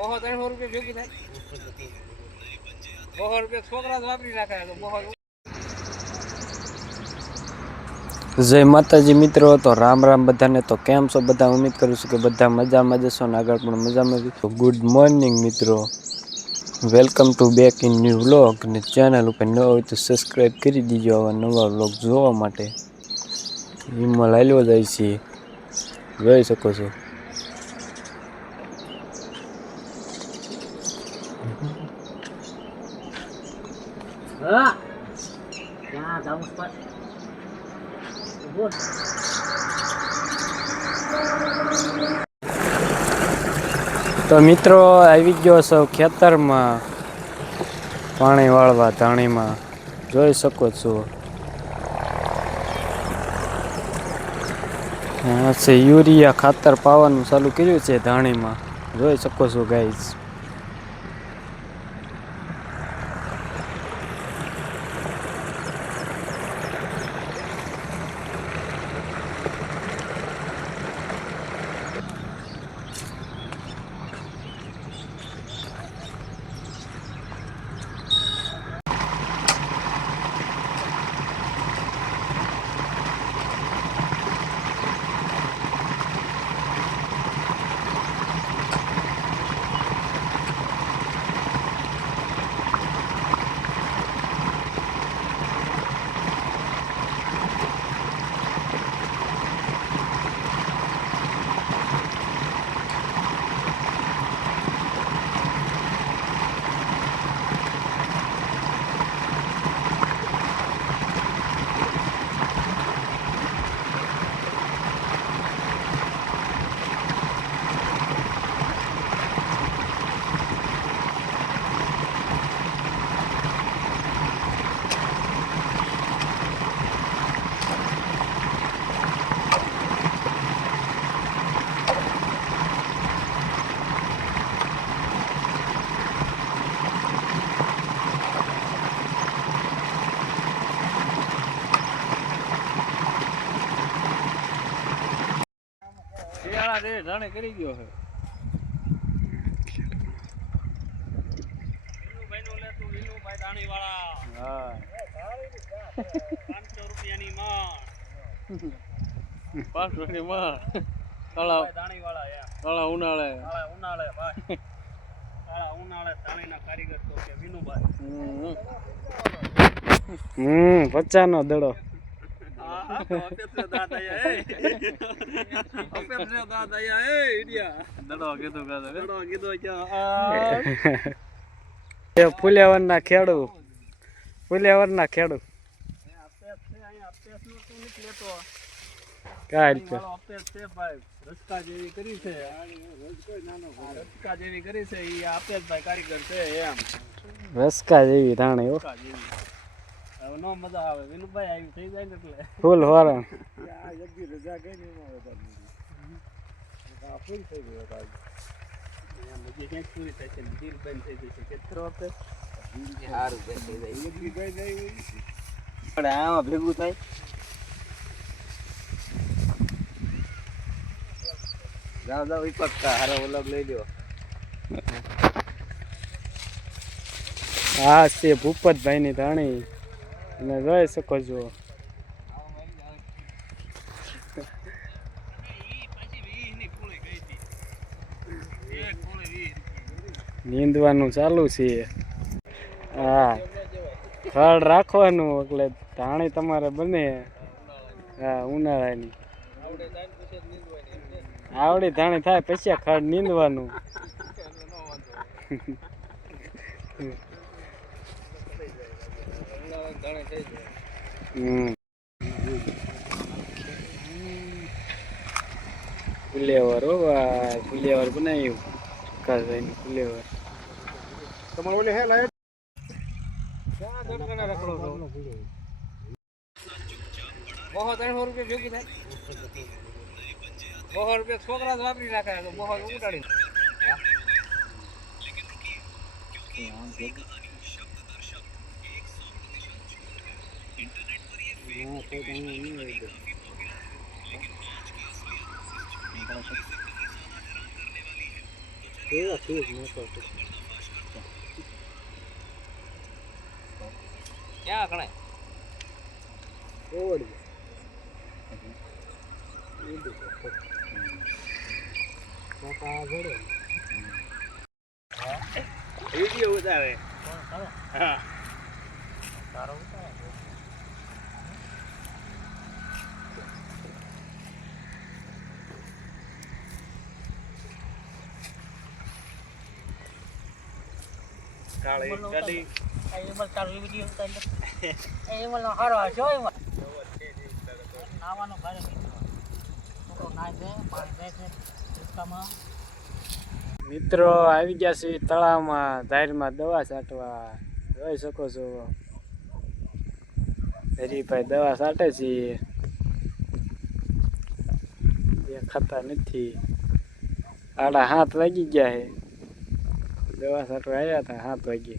બહો 300 રૂપિયા ભેગી થાય. 100 રૂપિયા છોકરા જ વાપરી નાખાય તો બહો. જય માતાજી મિત્રો, તો રામ રામ બધાને. તો કેમ છો બધા? ઉમ્મીદ કરું છું કે બધા મજામાં જશો ને આગળ પણ મજામાં. તો ગુડ મોર્નિંગ મિત્રો, welcome to back in new vlog. અને ચેનલ ઉપર ન હોય તો સબસ્ક્રાઈબ કરી દીજો આવા નવા વ્લોગ જોવા માટે. વિમલ હાલ્યો જાય છે, જોઈ શકો છો. હા ક્યાં જાઉં છું? તો મિત્રો આવી ગયો છો ખેતરમાં પાણી વાળવા. ધાણીમાં જોઈ શકો છો. હા છે, યુરિયા ખાતર પાવાનું ચાલુ કર્યું છે ધાણીમાં, જોઈ શકો છો ગાઈઝ. જાણે કરી ગયો છે. વિનુભાઈ દાણીવાળા. હા 500 રૂપિયાની માં. 500 ની માં. કાળા દાણીવાળા કાળા ઉનાળે ભાઈ. કાળા ઉનાળે દાણીના કારીગર તો કે વિનુભાઈ. 50 નો દડો. ફુલેવર ના ખેડૂ રસ્કા જેવી કરી છે, ઈ આપેશભાઈ કારીગર છે. એમ રસ્કા જેવી ધાણી નો મજા આવે. વિનુભાઈ આવી થઈ જાય ને એટલે ફૂલ હોરણ. પૂરી થાય છે, દિલ બંધ થઈ જશે. આમાં ભેગું થાય. જાઓ એક હારો ઓલગ લઈ લ્યો. હા છે ભૂપતભાઈ ની ધાણી, અને જોઈ શકો છો. નીંદવાનું ચાલુ છે. હા ખડ રાખવાનું એટલે ધાણી તમારે બને. હા ઉનાળાની આવડી ધાણી થાય પછી ખડ નીંદવાનું. ફુલેવર હો ભાઈ, ફુલેવર બનાવ્યું. ફુલેવર તમારે ઓલે હે લાઈટ. બહો 300 રૂપિયા ભેગી થાય. 100 રૂપિયા છોકરા જ વાપરી નાખાય તો બહો ઉડાડી. એવા ઠીક મોટો છે. ક્યાં ગણાય ઓવડ વિડીયો ઉતારે હા તારો ઉતારે કાળી ગાડી એ મલ તારો વિડિયો ઉતાર એ મલ હારો હશો એ નાવાનો ભારે તો નાય દે પાણી દે છે રસ્તામાં મિત્રો આવી ગયા છે તળાવમાં ધારમાં દવા છાંટવા જોઈ શકો છો. હરીભાઈ દવા છાંટે છે, દેખાતા નથી. 7:30 વાગી ગયા છે. દવા છાંટવા આવ્યા હતા 7 વાગે.